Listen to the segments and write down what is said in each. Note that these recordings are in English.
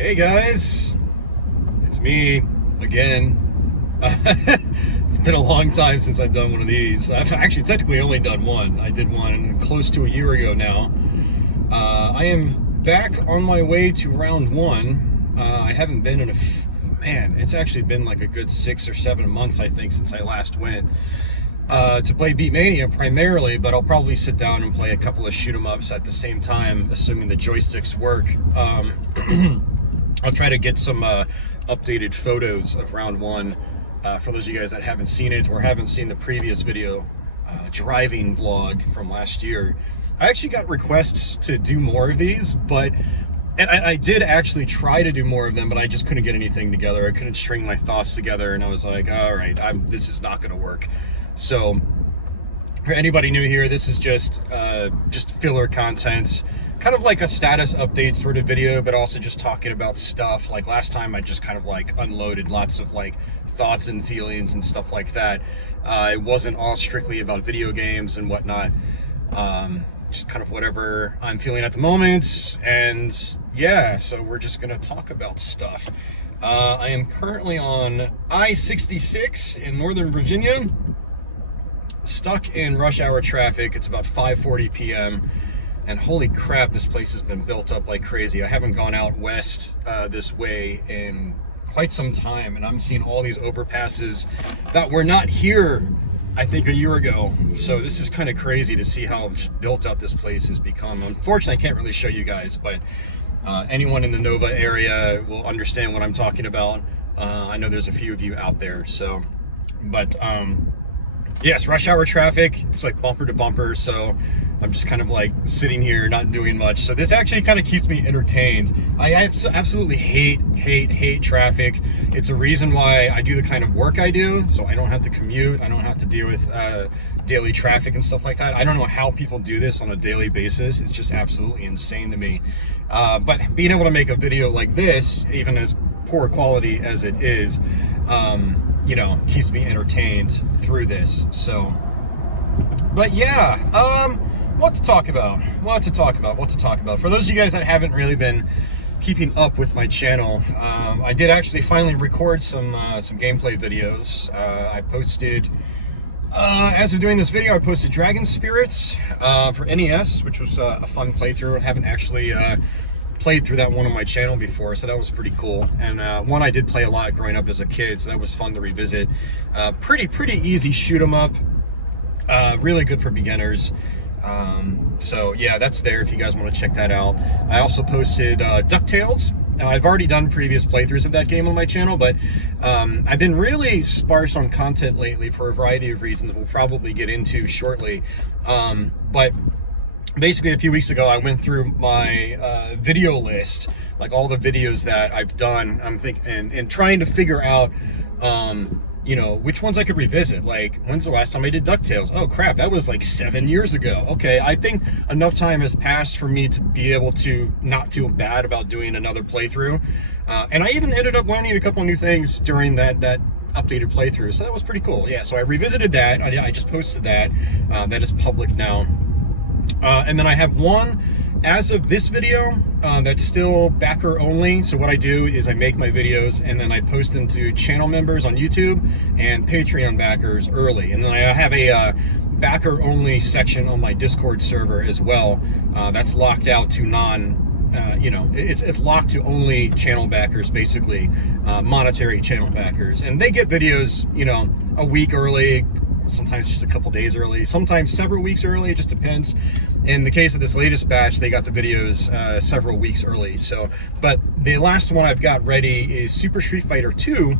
Hey guys, it's me again. It's been a long time since I've done one of these. I've actually technically only done one. I did one close to a year ago now. I am back on my way to round one. I haven't been in man, it's actually been like a good 6 or 7 months, I think, since I last went to play Beatmania primarily, but I'll probably sit down and play a couple of shoot 'em ups at the same time, assuming the joysticks work. I'll try to get some updated photos of round one for those of you guys that haven't seen it or haven't seen the previous video, driving vlog from last year. I actually got requests to do more of these, and I did actually try to do more of them, but I just couldn't get anything together. I couldn't string my thoughts together, and I was like, all right, this is not going to work. So for anybody new here, this is just filler content, kind of like a status update sort of video, but also just talking about stuff. Like last time, I just kind of like unloaded lots of like thoughts and feelings and stuff like that. It wasn't all strictly about video games and whatnot. Just kind of whatever I'm feeling at the moment. And yeah, so we're just gonna talk about stuff. I am currently on I-66 in Northern Virginia, stuck in rush hour traffic. It's about 5:40 p.m. and holy crap, this place has been built up like crazy. I haven't gone out west this way in quite some time, and I'm seeing all these overpasses that were not here, I think, a year ago. So this is kind of crazy to see how just built up this place has become. Unfortunately, I can't really show you guys, but anyone in the Nova area will understand what I'm talking about. I know there's a few of you out there, so, but yes, rush hour traffic, it's like bumper to bumper, so I'm just kind of like sitting here not doing much. So this actually kind of keeps me entertained. I absolutely hate traffic. It's a reason why I do the kind of work I do, so I don't have to commute, I don't have to deal with daily traffic and stuff like that. I don't know how people do this on a daily basis. It's just absolutely insane to me. But being able to make a video like this, even as poor quality as it is, you know, keeps me entertained through this. So, but yeah, what to talk about. For those of you guys that haven't really been keeping up with my channel, I did actually finally record some gameplay videos. I posted, as of doing this video, I posted Dragon Spirits for NES, which was a fun playthrough. I haven't actually played through that one on my channel before, so that was pretty cool. And one I did play a lot growing up as a kid, so that was fun to revisit. Pretty easy shoot 'em up, really good for beginners. So yeah, that's there if you guys want to check that out. I also posted DuckTales. I've already done previous playthroughs of that game on my channel, but I've been really sparse on content lately for a variety of reasons we'll probably get into shortly. But basically, a few weeks ago, I went through my video list, like all the videos that I've done. I'm thinking and trying to figure out, you know, which ones I could revisit. Like, when's the last time I did DuckTales? Oh crap, that was like 7 years ago. Okay, I think enough time has passed for me to be able to not feel bad about doing another playthrough. And I even ended up learning a couple new things during that updated playthrough, so that was pretty cool. Yeah, so I revisited that. I just posted that. That is public now. And then I have one as of this video that's still backer only. So what I do is I make my videos and then I post them to channel members on YouTube and Patreon backers early. And then I have a backer only section on my Discord server as well. That's locked out to you know, it's locked to only channel backers, basically, monetary channel backers. And they get videos, you know, a week early, sometimes just a couple days early, sometimes several weeks early. It just depends. In the case of this latest batch, they got the videos several weeks early. So, but the last one I've got ready is Super Street Fighter 2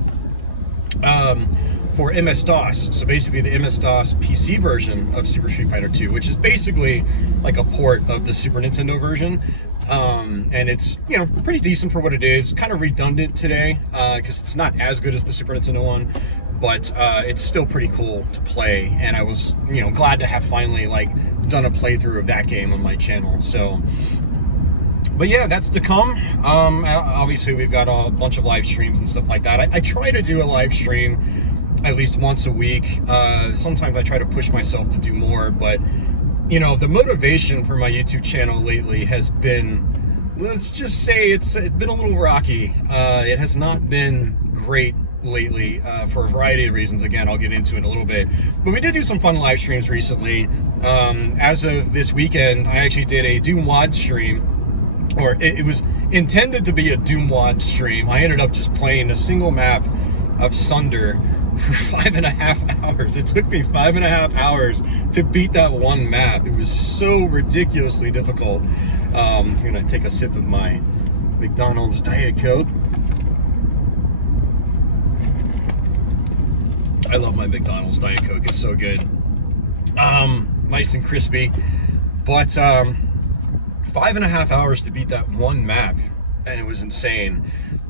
for MS-DOS. So basically the MS-DOS PC version of Super Street Fighter 2, which is basically like a port of the Super Nintendo version. And it's, you know, pretty decent for what it is. Kind of redundant today because it's not as good as the Super Nintendo one, but it's still pretty cool to play. And I was, you know, glad to have finally like done a playthrough of that game on my channel. So, but yeah, that's to come. Obviously we've got a bunch of live streams and stuff like that. I try to do a live stream at least once a week. Sometimes I try to push myself to do more, but you know, the motivation for my YouTube channel lately has been let's just say it's been a little rocky. It has not been great lately for a variety of reasons. Again, I'll get into it in a little bit. But we did do some fun live streams recently. As of this weekend, I actually did a Doom WOD stream, or it was intended to be a Doom WOD stream. I ended up just playing a single map of Sunder for 5.5 hours. It took me 5.5 hours to beat that one map. It was so ridiculously difficult. I'm gonna take a sip of my McDonald's Diet Coke. I love my McDonald's Diet Coke. It's so good. Nice and crispy. But 5.5 hours to beat that one map, and it was insane.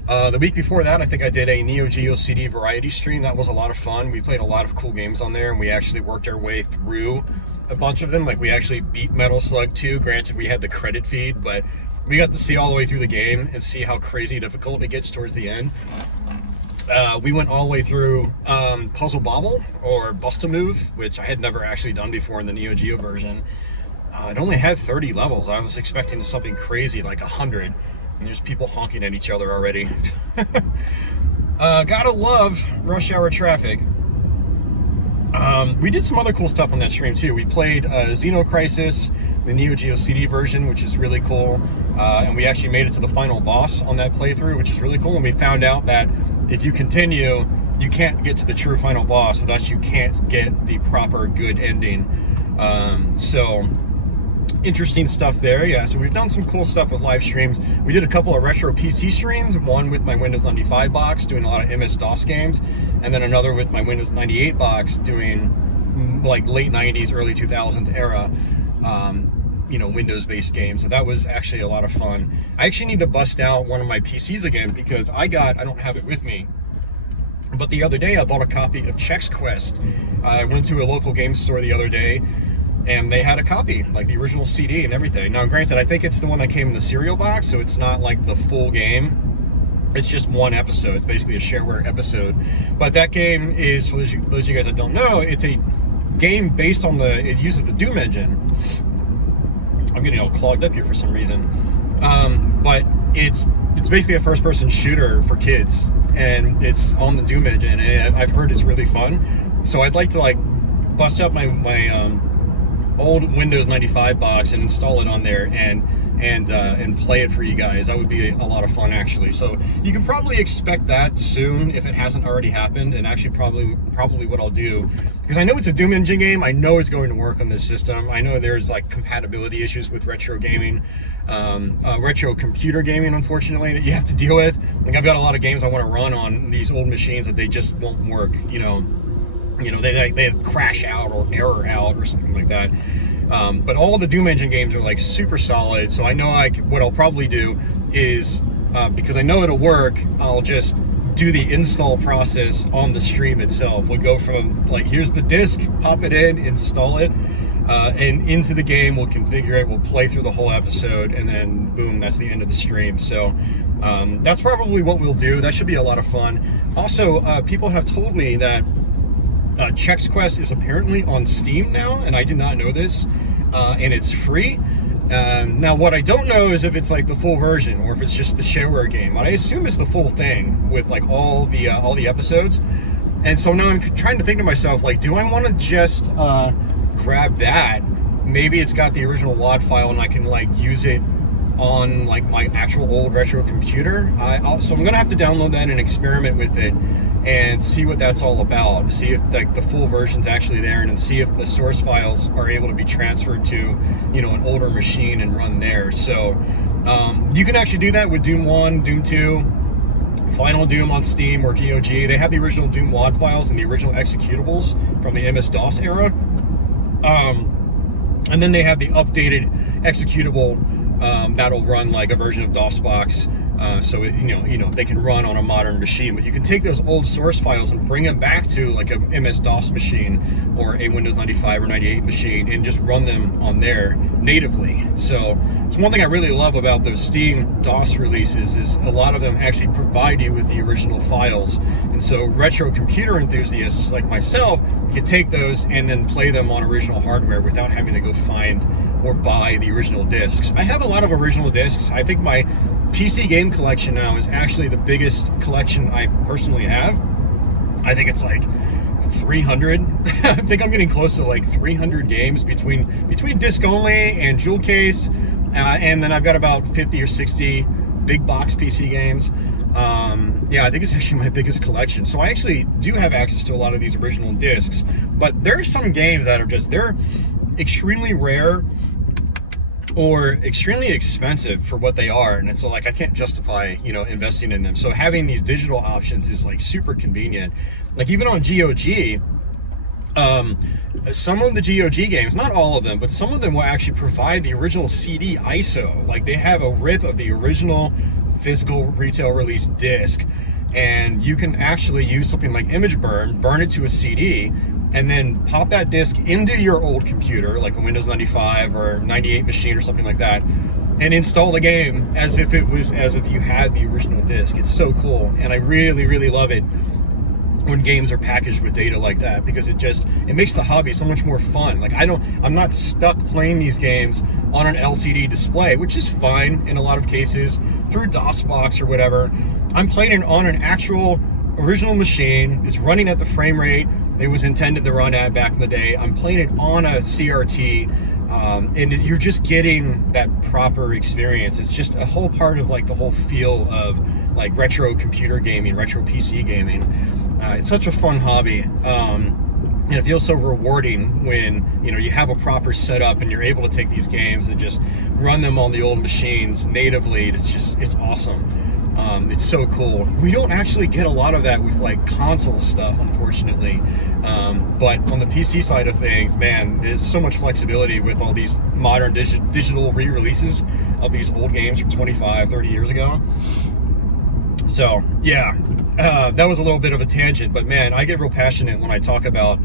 The week before that, I think I did a Neo Geo CD variety stream. That was a lot of fun. We played a lot of cool games on there, and we actually worked our way through a bunch of them. Like, we actually beat Metal Slug 2. Granted, we had the credit feed, but we got to see all the way through the game and see how crazy difficult it gets towards the end. We went all the way through Puzzle Bobble, or Bust-A-Move, which I had never actually done before in the Neo Geo version. It only had 30 levels. I was expecting something crazy like 100, and there's people honking at each other already. Gotta love rush hour traffic. We did some other cool stuff on that stream too. We played Xeno Crisis, the Neo Geo CD version, which is really cool. And we actually made it to the final boss on that playthrough, which is really cool. And we found out that if you continue, you can't get to the true final boss, thus you can't get the proper good ending. So interesting stuff there. Yeah, so we've done some cool stuff with live streams. We did a couple of retro PC streams, one with my Windows 95 box doing a lot of MS-DOS games, and then another with my Windows 98 box doing like late 90s, early 2000s era Windows-based games. So that was actually a lot of fun. I actually need to bust out one of my PCs again, because I don't have it with me, but the other day I bought a copy of Chex Quest. I went to a local game store the other day, and they had a copy, like the original CD and everything. Now, granted, I think it's the one that came in the cereal box, so it's not like the full game. It's just one episode. It's basically a shareware episode. But that game is, for those of you guys that don't know, it's a game based on it uses the Doom engine. I'm getting all clogged up here for some reason. But it's basically a first-person shooter for kids, and it's on the Doom engine, and I've heard it's really fun. So I'd like to like bust up my old Windows 95 box and install it on there and play it for you guys. That would be a lot of fun, actually. So you can probably expect that soon if it hasn't already happened. And actually probably what I'll do, because I know it's a Doom engine game, I know it's going to work on this system. I know there's like compatibility issues with retro gaming, retro computer gaming, unfortunately, that you have to deal with. Like, I've got a lot of games I want to run on these old machines that they just won't work, they crash out or error out or something like that. But all the Doom engine games are like super solid. So I know what I'll probably do is, because I know it'll work, I'll just do the install process on the stream itself. We'll go from like, here's the disk, pop it in, install it, and into the game. We'll configure it, we'll play through the whole episode, and then boom, that's the end of the stream. So that's probably what we'll do. That should be a lot of fun. Also, people have told me that Chex Quest is apparently on Steam now, and I did not know this, and it's free. Now, what I don't know is if it's like the full version or if it's just the shareware game. But I assume it's the full thing with like all the episodes. And so now I'm trying to think to myself, like, do I want to just grab that? Maybe it's got the original WOD file and I can like use it on like my actual old retro computer. So I'm gonna have to download that and experiment with it and see what that's all about, see if like the full version's actually there, and then see if the source files are able to be transferred to an older machine and run there. So you can actually do that with Doom 1, Doom 2, Final Doom on Steam or GOG. They have the original Doom WOD files and the original executables from the MS-DOS era, and then they have the updated executable that'll run like a version of DOSBox. So it, they can run on a modern machine, but you can take those old source files and bring them back to like a MS-DOS machine or a Windows 95 or 98 machine and just run them on there natively. So it's one thing I really love about those Steam DOS releases is a lot of them actually provide you with the original files. And so retro computer enthusiasts like myself can take those and then play them on original hardware without having to go find or buy the original discs. I have a lot of original discs. I think my PC game collection now is actually the biggest collection I personally have. I think it's like 300. I think I'm getting close to like 300 games between disc only and jewel cased, and then I've got about 50 or 60 big box PC games. Yeah, I think it's actually my biggest collection. So I actually do have access to a lot of these original discs, but there are some games that are just, they're extremely rare or extremely expensive for what they are, and it's like I can't justify, investing in them. So having these digital options is like super convenient. Like even on GOG, some of the GOG games, not all of them, but some of them will actually provide the original CD ISO. Like they have a rip of the original physical retail release disc, and you can actually use something like image burn it to a CD, and then pop that disc into your old computer, like a Windows 95 or 98 machine or something like that, and install the game as if you had the original disc. It's so cool, and I really, really love it when games are packaged with data like that, because it makes the hobby so much more fun. Like I'm not stuck playing these games on an LCD display, which is fine in a lot of cases, through DOSBox or whatever. I'm playing it on an actual original machine. It's running at the frame rate it was intended to run at back in the day. I'm playing it on a CRT, and you're just getting that proper experience. It's just a whole part of like the whole feel of like retro computer gaming, retro PC gaming. It's such a fun hobby, and it feels so rewarding when you have a proper setup and you're able to take these games and just run them on the old machines natively. It's awesome. It's so cool. We don't actually get a lot of that with like console stuff, unfortunately. But on the PC side of things, man, there's so much flexibility with all these modern digital re-releases of these old games from 25, 30 years ago. So yeah, that was a little bit of a tangent, but man, I get real passionate when I talk about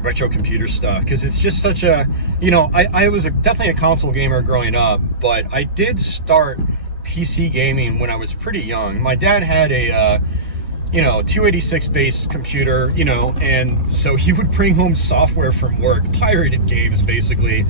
retro computer stuff, because it's just such a, I was definitely a console gamer growing up, but I did start PC gaming when I was pretty young. My dad had a 286 based computer, and so he would bring home software from work, pirated games basically,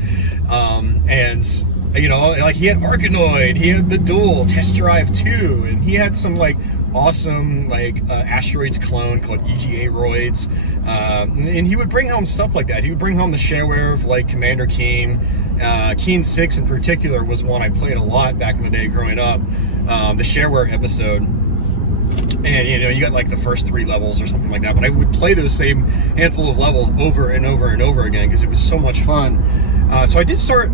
and like he had Arkanoid, he had the Duel, Test Drive 2, and he had some like awesome Asteroids clone called EGA-roids, and he would bring home stuff like that. He would bring home the shareware of like Commander Keen. Keen 6 in particular was one I played a lot back in the day growing up, the shareware episode. And you got like the first 3 levels or something like that, but I would play those same handful of levels over and over and over again because it was so much fun. So I did start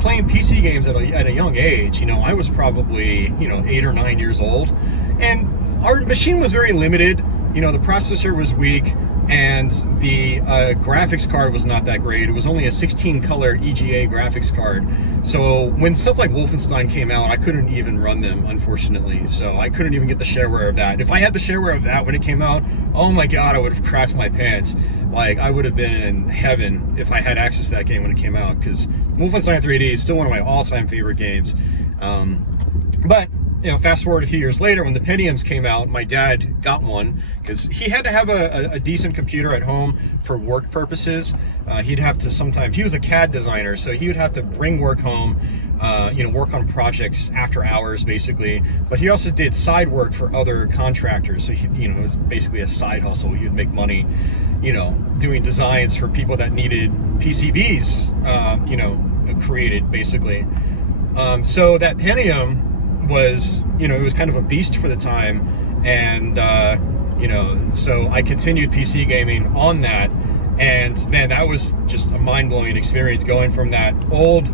playing PC games at a young age. I was probably 8 or 9 years old, and our machine was very limited. The processor was weak, and the graphics card was not that great. It was only a 16 color EGA graphics card. So when stuff like Wolfenstein came out, I couldn't even run them, unfortunately. So I couldn't even get the shareware of that. If I had the shareware of that when it came out, oh my god, I would have crapped my pants. Like, I would have been in heaven if I had access to that game when it came out, because Wolfenstein 3D is still one of my all-time favorite games. But fast forward a few years later, when the Pentiums came out, my dad got one because he had to have a decent computer at home for work purposes. He'd have to sometimes, he was a CAD designer, so he would have to bring work home, work on projects after hours basically. But he also did side work for other contractors, so it was basically a side hustle. He would make money, doing designs for people that needed PCBs, created basically. So that Pentium was, it was kind of a beast for the time, and so I continued PC gaming on that, and man, that was just a mind-blowing experience, going from that old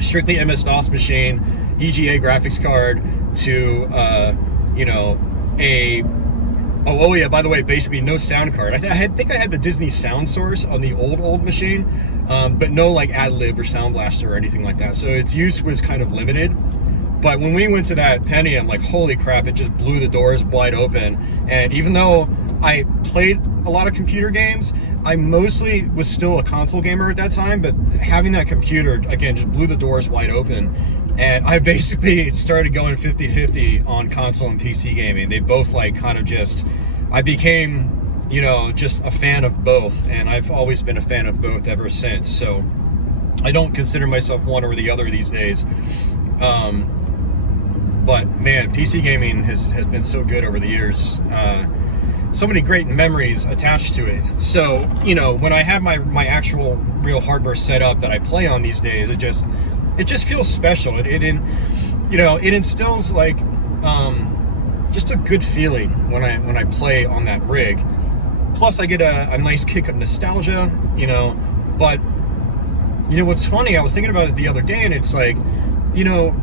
strictly MS-DOS machine, EGA graphics card, to oh yeah, by the way, basically no sound card. I think I had the Disney Sound Source on the old machine, but no like AdLib or Sound Blaster or anything like that, so its use was kind of limited. But when we went to that Pentium, like, holy crap, it just blew the doors wide open. And even though I played a lot of computer games, I mostly was still a console gamer at that time, but having that computer, again, just blew the doors wide open. And I basically started going 50-50 on console and PC gaming. They both I became, just a fan of both, and I've always been a fan of both ever since. So I don't consider myself one or the other these days. But man, PC gaming has been so good over the years. So many great memories attached to it. So, you know, when I have my actual real hardware set up that I play on these days, it just feels special. It instills like just a good feeling when I play on that rig. Plus I get a nice kick of nostalgia, you know. But you know what's funny, I was thinking about it the other day, and it's like, you know,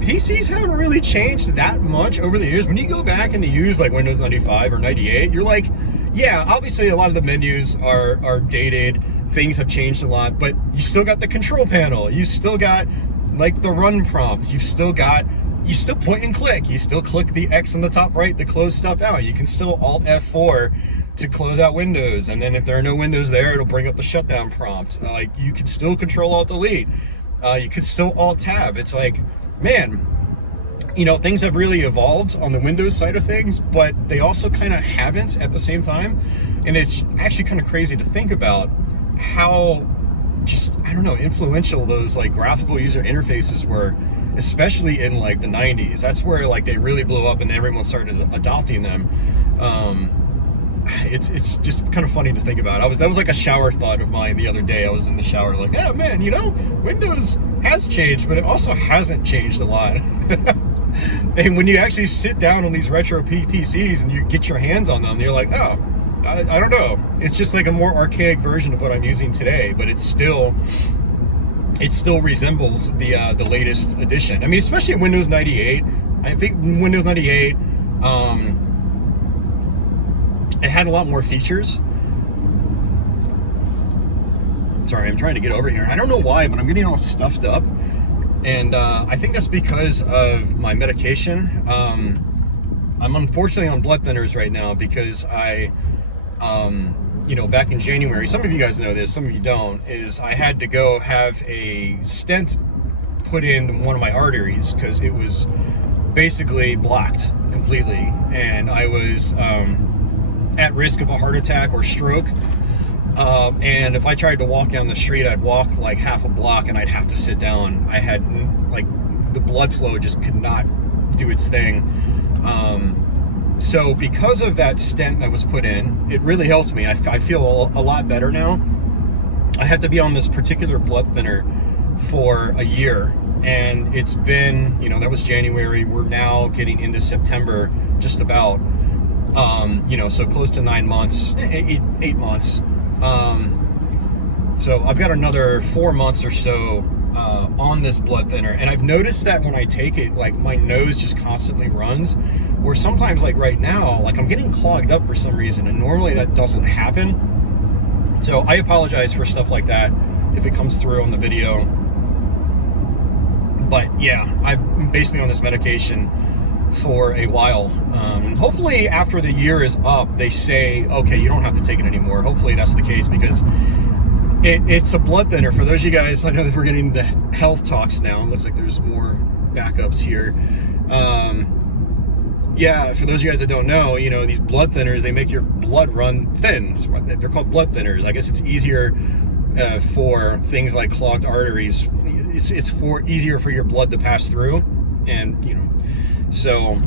PCs haven't really changed that much over the years. When you go back and you use like Windows 95 or 98, you're like, yeah, obviously a lot of the menus are dated, things have changed a lot, but you still got the control panel, you still got like the run prompts, you still point and click, you still click the X on the top right to close stuff out, you can still Alt F4 to close out windows, and then if there are no windows there, it'll bring up the shutdown prompt. Like, you can still Control Alt Delete, you could still Alt Tab. It's like, man, you know, things have really evolved on the Windows side of things, but they also kind of haven't at the same time. And it's actually kind of crazy to think about how just, I don't know, influential those like graphical user interfaces were, especially in like the 90s. That's where like they really blew up and everyone started adopting them. It's just kind of funny to think about. That was like a shower thought of mine the other day. I was in the shower like, oh man, you know, Windows has changed, but it also hasn't changed a lot. And when you actually sit down on these retro PCs and you get your hands on them, you're like, oh, I don't know. It's just like a more archaic version of what I'm using today, but it still resembles the latest edition. I mean, especially Windows 98. I think Windows 98, it had a lot more features. Sorry, I'm trying to get over here. I don't know why, but I'm getting all stuffed up. And I think that's because of my medication. I'm unfortunately on blood thinners right now because I, you know, back in January, some of you guys know this, some of you don't, is I had to go have a stent put in one of my arteries because it was basically blocked completely. And I was at risk of a heart attack or stroke. And if I tried to walk down the street, I'd walk like half a block and I'd have to sit down. I had like the blood flow just could not do its thing. So because of that stent that was put in, it really helped me. I feel a lot better now. I had to be on this particular blood thinner for a year, and it's been, you know, that was January. We're now getting into September, just about, you know, so close to 9 months, 8 months. So I've got another 4 months or so on this blood thinner, and I've noticed that when I take it, like my nose just constantly runs, or sometimes like right now, like I'm getting clogged up for some reason, and normally that doesn't happen. So I apologize for stuff like that if it comes through on the video. But yeah, I'm basically on this medication for a while. Hopefully after the year is up, they say, okay, you don't have to take it anymore. Hopefully that's the case, because it's a blood thinner. For those of you guys, I know that we're getting the health talks now. It looks like there's more backups here. Yeah, for those of you guys that don't know, you know, these blood thinners, they make your blood run thin. They're called blood thinners. I guess it's easier for things like clogged arteries. It's easier for your blood to pass through, and you know, so.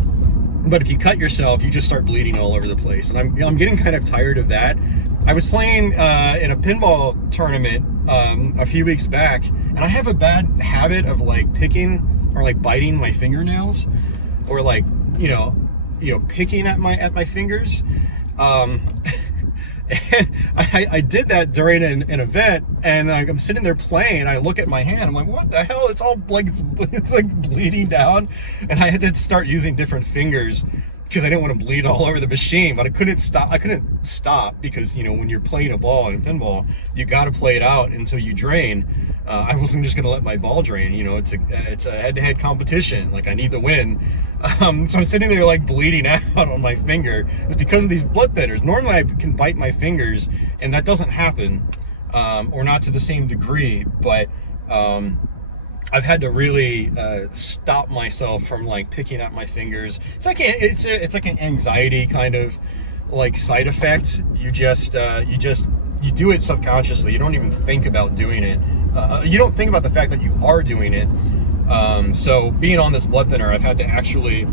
But if you cut yourself, you just start bleeding all over the place, and I'm getting kind of tired of that. I was playing in a pinball tournament a few weeks back, and I have a bad habit of like picking or like biting my fingernails, or like you know picking at my fingers. And I did that during an event, and I'm sitting there playing, and I look at my hand, I'm like, what the hell? It's all like it's like bleeding down, and I had to start using different fingers because I didn't want to bleed all over the machine. But I couldn't stop because, you know, when you're playing a ball in pinball, you got to play it out until you drain. I wasn't just gonna let my ball drain. You know, it's a head-to-head competition. Like, I need to win. So I'm sitting there like bleeding out on my finger. It's because of these blood thinners. Normally I can bite my fingers, and that doesn't happen, or not to the same degree. But I've had to really stop myself from like picking at my fingers. It's like an anxiety kind of like side effect. You just you do it subconsciously. You don't even think about doing it. You don't think about the fact that you are doing it. So being on this blood thinner, I've had to actually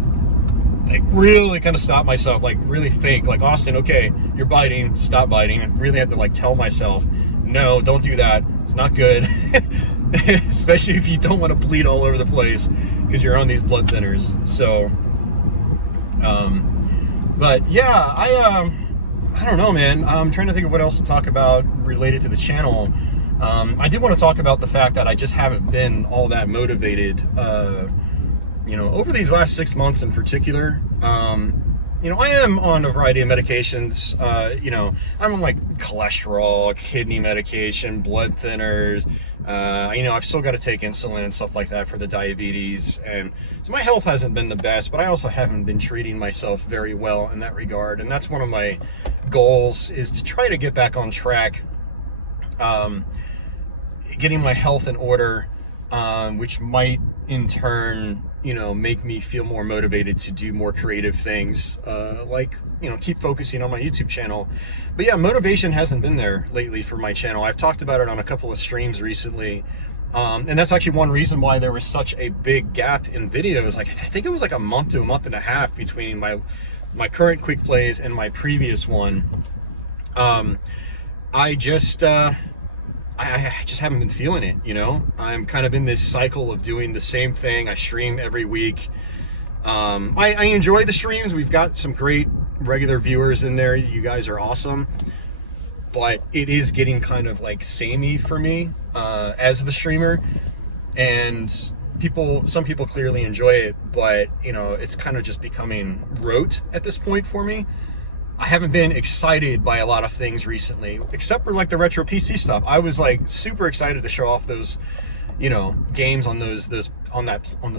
like really kind of stop myself, like really think like, Austin, okay, you're biting, stop biting. And really had to like tell myself, no, don't do that. It's not good. Especially if you don't want to bleed all over the place because you're on these blood thinners. So, but yeah, I don't know, man. I'm trying to think of what else to talk about related to the channel. I did want to talk about the fact that I just haven't been all that motivated, over these last 6 months in particular. I am on a variety of medications. I'm on like cholesterol, kidney medication, blood thinners. I've still got to take insulin and stuff like that for the diabetes. And so my health hasn't been the best, but I also haven't been treating myself very well in that regard. And that's one of my goals, is to try to get back on track, getting my health in order, which might in turn, make me feel more motivated to do more creative things, keep focusing on my YouTube channel. But yeah, motivation hasn't been there lately for my channel. I've talked about it on a couple of streams recently. And that's actually one reason why there was such a big gap in videos. Like, I think it was like a month to a month and a half between my current quick plays and my previous one. I just haven't been feeling it, I'm kind of in this cycle of doing the same thing. I stream every week. I enjoy the streams. We've got some great regular viewers in there. You guys are awesome. But it is getting kind of like samey for me, as the streamer. And some people clearly enjoy it, but it's kind of just becoming rote at this point for me. I haven't been excited by a lot of things recently, except for like the retro PC stuff. I was like super excited to show off those, games on those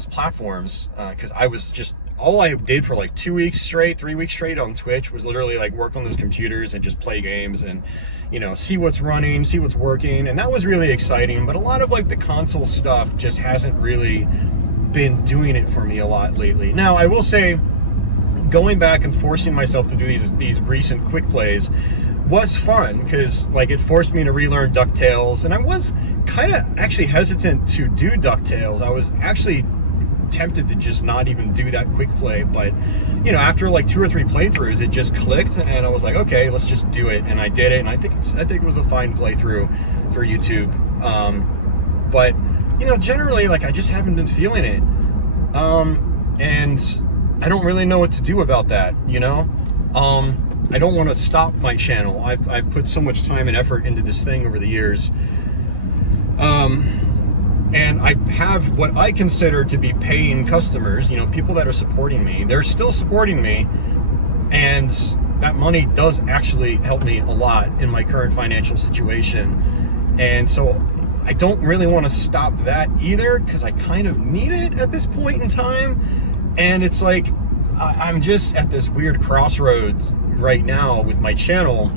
platforms, because I was just, all I did for like 2 weeks straight, 3 weeks straight on Twitch was literally like work on those computers and just play games and see what's running, see what's working, and that was really exciting. But a lot of like the console stuff just hasn't really been doing it for me a lot lately. Now I will say, going back and forcing myself to do these recent quick plays was fun, because like it forced me to relearn DuckTales, and I was kind of actually hesitant to do DuckTales. I was actually tempted to just not even do that quick play, but after like 2 or 3 playthroughs, it just clicked, and I was like, okay, let's just do it. And I did it, and I think it was a fine playthrough for YouTube. But generally, like, I just haven't been feeling it, and I don't really know what to do about that. I don't want to stop my channel. I've put so much time and effort into this thing over the years. And I have what I consider to be paying customers, people that are supporting me. They're still supporting me, and that money does actually help me a lot in my current financial situation. And so I don't really want to stop that either, because I kind of need it at this point in time. And it's like, I'm just at this weird crossroads right now with my channel.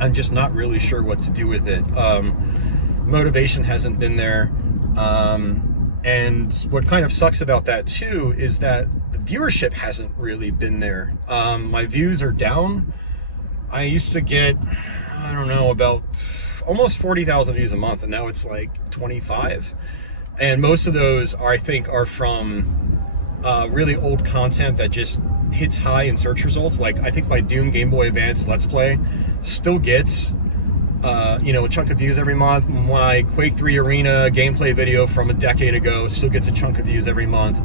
I'm just not really sure what to do with it. Motivation hasn't been there. And what kind of sucks about that too is that the viewership hasn't really been there. My views are down. I used to get, I don't know, about almost 40,000 views a month, and now it's like 25. And most of those I think are from really old content that just hits high in search results. Like, I think my Doom Game Boy Advance Let's Play still gets a chunk of views every month. My Quake 3 Arena gameplay video from a decade ago still gets a chunk of views every month.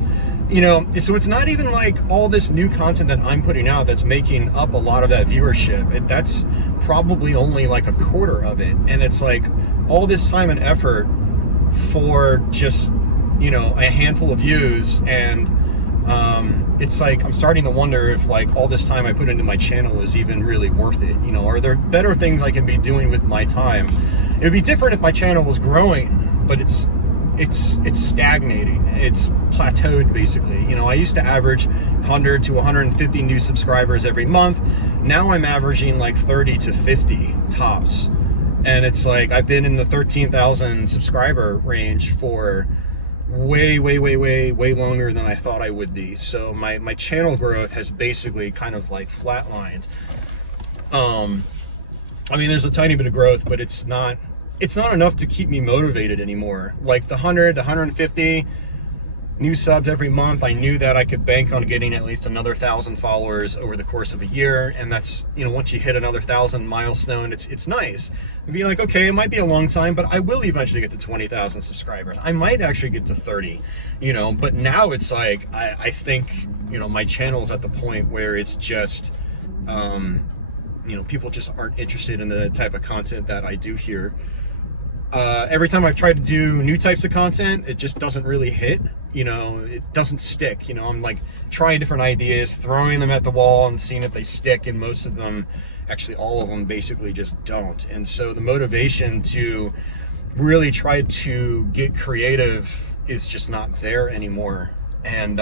So it's not even like all this new content that I'm putting out that's making up a lot of that viewership. That's probably only like a quarter of it. And it's like all this time and effort for just, a handful of views. And it's like, I'm starting to wonder if like all this time I put into my channel is even really worth it. Are there better things I can be doing with my time? It would be different if my channel was growing, but it's stagnating. It's plateaued basically. I used to average 100 to 150 new subscribers every month. Now I'm averaging like 30 to 50 tops. And it's like, I've been in the 13,000 subscriber range for way longer than I thought I would be. So my channel growth has basically kind of like flatlined. I mean, there's a tiny bit of growth, but it's not enough to keep me motivated anymore. Like the 100 to 150 new subs every month, I knew that I could bank on getting at least another 1,000 followers over the course of a year. And that's, once you hit another 1,000 milestone, it's nice. And be like, okay, it might be a long time, but I will eventually get to 20,000 subscribers. I might actually get to 30, but now it's like, I think, my channel's at the point where it's just, people just aren't interested in the type of content that I do here. Every time I've tried to do new types of content, it just doesn't really hit. It doesn't stick. I'm like trying different ideas, throwing them at the wall and seeing if they stick, and most of them, actually all of them, basically just don't. And so the motivation to really try to get creative is just not there anymore. And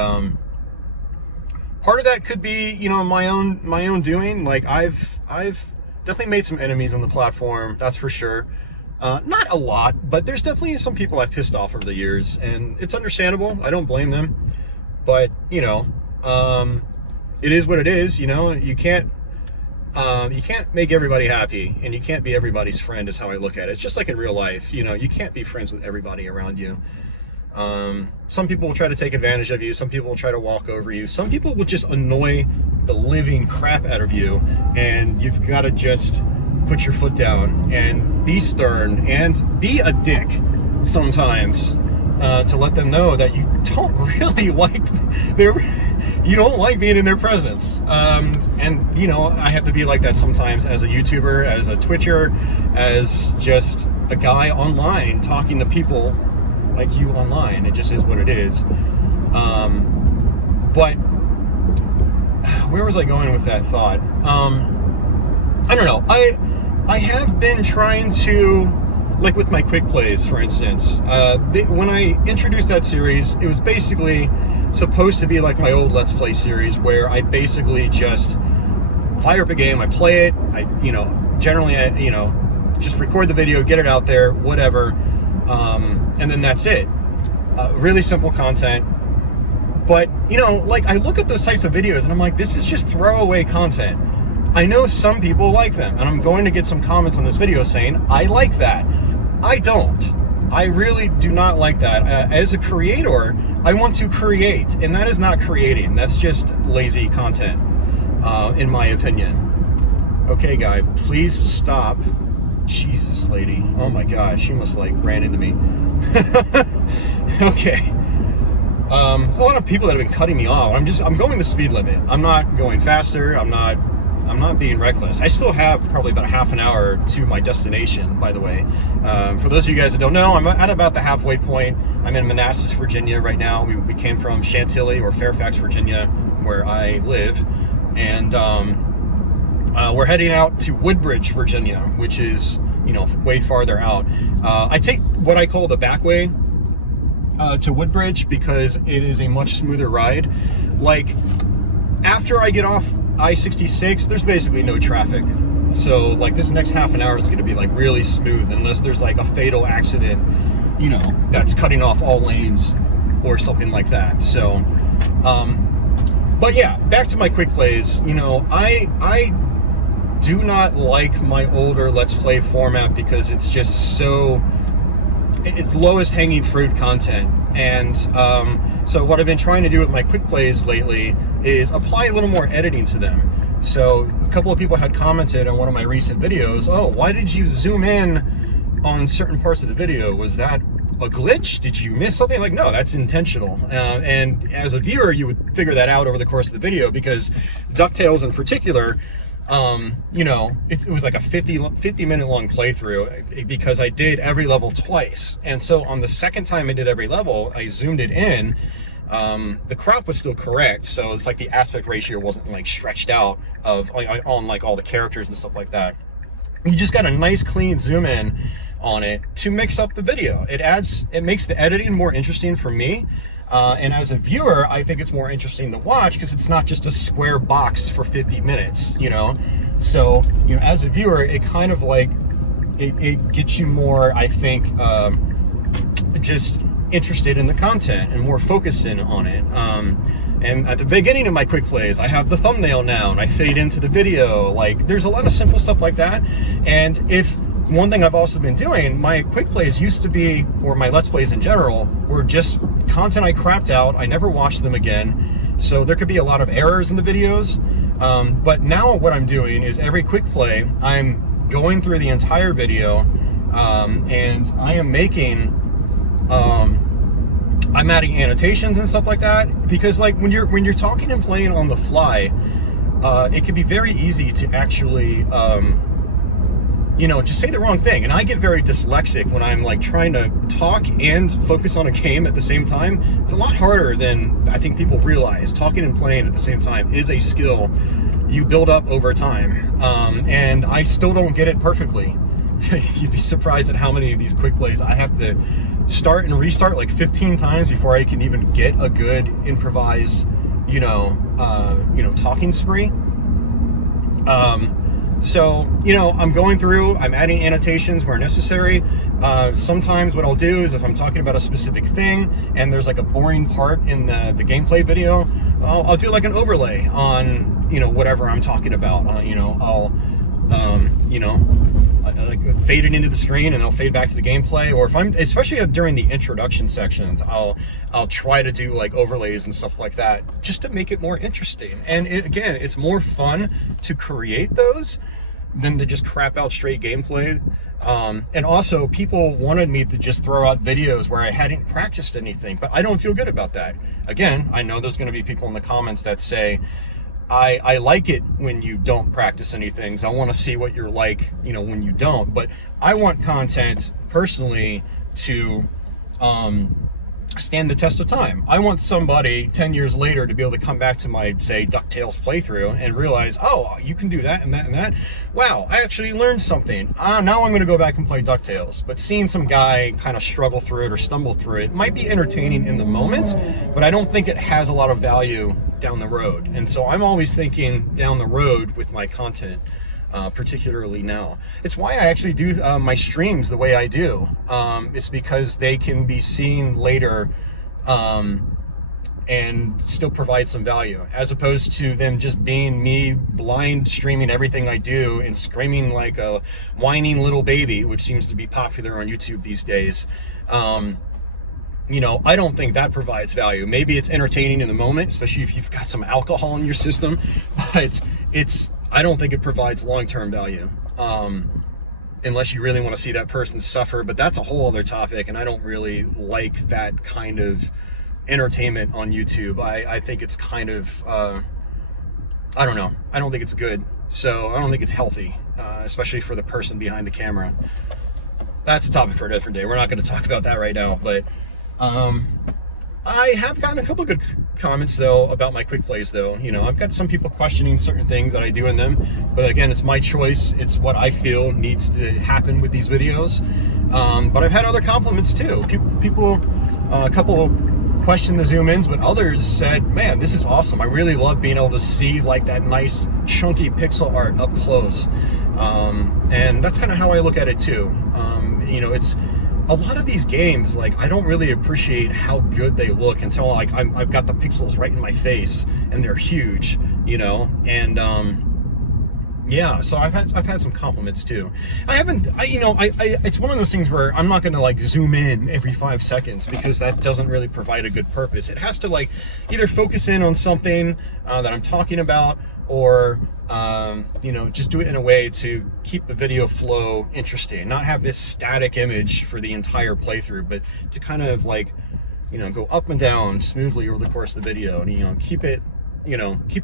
part of that could be, my own doing. Like I've definitely made some enemies on the platform, that's for sure. Not a lot, but there's definitely some people I've pissed off over the years, and it's understandable. I don't blame them, but it is what it is. You can't make everybody happy, and you can't be everybody's friend, is how I look at it. It's just like in real life. You can't be friends with everybody around you. Some people will try to take advantage of you. Some people will try to walk over you. Some people will just annoy the living crap out of you, and you've got to just put your foot down and be stern and be a dick sometimes, to let them know that you don't really like you don't like being in their presence. And I have to be like that sometimes as a YouTuber, as a Twitcher, as just a guy online talking to people like you online. It just is what it is. But where was I going with that thought? I don't know. I have been trying to, like with my quick plays, for instance, when I introduced that series, it was basically supposed to be like my old Let's Play series, where I basically just fire up a game, I play it, generally I just record the video, get it out there, whatever, and then that's it. Really simple content. But, like I look at those types of videos and I'm like, this is just throwaway content. I know some people like them, and I'm going to get some comments on this video saying, I like that. I don't. I really do not like that. As a creator, I want to create, and that is not creating. That's just lazy content, in my opinion. Okay, guy, please stop. Jesus, lady. Oh my gosh, she must ran into me. Okay. There's a lot of people that have been cutting me off. I'm going the speed limit. I'm not going faster. I'm not being reckless. I still have probably about a half an hour to my destination, by the way. For those of you guys that don't know, I'm at about the halfway point. I'm in Manassas, Virginia right now. We came from Chantilly, or Fairfax, Virginia, where I live. And we're heading out to Woodbridge, Virginia, which is, way farther out. I take what I call the back way to Woodbridge because it is a much smoother ride. Like, after I get off I-66, there's basically no traffic. So like this next half an hour is going to be like really smooth, unless there's like a fatal accident, that's cutting off all lanes or something like that. So, but yeah, back to my quick plays. I do not like my older Let's Play format because it's just it's lowest hanging fruit content. And so what I've been trying to do with my quick plays lately is apply a little more editing to them. So a couple of people had commented on one of my recent videos, oh, why did you zoom in on certain parts of the video? Was that a glitch? Did you miss something? Like, no, that's intentional. And as a viewer, you would figure that out over the course of the video, because DuckTales in particular, it was like a 50-minute long playthrough, because I did every level twice. And so on the second time I did every level, I zoomed it in. The crop was still correct, so it's like the aspect ratio wasn't like stretched out on like all the characters and stuff like that. You just got a nice clean zoom in on it to mix up the video. It makes the editing more interesting for me. And as a viewer, I think it's more interesting to watch because it's not just a square box for 50 minutes, So, as a viewer, it kind of like, it gets you more, I think, just interested in the content and more focused in on it. And at the beginning of my quick plays, I have the thumbnail now and I fade into the video. Like, there's a lot of simple stuff like that. And if one thing I've also been doing, my quick plays used to be, or my Let's Plays in general, were just content I crapped out. I never watched them again. So there could be a lot of errors in the videos. But now what I'm doing is every quick play, I'm going through the entire video, and I am making, I'm adding annotations and stuff like that, because like when you're talking and playing on the fly, it can be very easy to actually, just say the wrong thing. And I get very dyslexic when I'm like trying to talk and focus on a game at the same time. It's a lot harder than I think people realize. Talking and playing at the same time is a skill you build up over time. And I still don't get it perfectly. You'd be surprised at how many of these quick plays I have to start and restart like 15 times before I can even get a good improvised, talking spree. So, I'm going through, I'm adding annotations where necessary. Sometimes what I'll do is if I'm talking about a specific thing and there's like a boring part in the gameplay video, I'll do like an overlay on, whatever I'm talking about. I'll like fade it into the screen and I'll fade back to the gameplay. Or if I'm, especially during the introduction sections, I'll try to do like overlays and stuff like that just to make it more interesting. And again, it's more fun to create those than to just crap out straight gameplay. And also people wanted me to just throw out videos where I hadn't practiced anything, but I don't feel good about that. Again, I know there's going to be people in the comments that say, I like it when you don't practice anything. So I want to see what you're like, when you don't. But I want content personally to stand the test of time. I want somebody 10 years later to be able to come back to my, say, DuckTales playthrough and realize, oh, you can do that and that and that. Wow, I actually learned something. Now I'm going to go back and play DuckTales. But seeing some guy kind of struggle through it or stumble through it might be entertaining in the moment, but I don't think it has a lot of value down the road. And so I'm always thinking down the road with my content. Particularly now. It's why I actually do my streams the way I do. It's because they can be seen later and still provide some value, as opposed to them just being me blind streaming everything I do and screaming like a whining little baby, which seems to be popular on YouTube these days. I don't think that provides value. Maybe it's entertaining in the moment, especially if you've got some alcohol in your system, but I don't think it provides long-term value, unless you really want to see that person suffer, but that's a whole other topic, and I don't really like that kind of entertainment on YouTube. I think it's kind of, I don't know. I don't think it's good, so I don't think it's healthy, especially for the person behind the camera. That's a topic for a different day. We're not going to talk about that right now, but I have gotten a couple of good comments, though, about my quick plays, though. I've got some people questioning certain things that I do in them. But again, it's my choice. It's what I feel needs to happen with these videos. But I've had other compliments, too. People, a couple questioned the zoom-ins, but others said, man, this is awesome. I really love being able to see, like, that nice, chunky pixel art up close. And that's kind of how I look at it, too. It's... A lot of these games, like, I don't really appreciate how good they look until like I've got the pixels right in my face and they're huge, and yeah. So I've had some compliments too. It's one of those things where I'm not going to like zoom in every 5 seconds, because that doesn't really provide a good purpose. It has to like either focus in on something that I'm talking about, or just do it in a way to keep the video flow interesting, not have this static image for the entire playthrough, but to kind of like, go up and down smoothly over the course of the video, and, keep it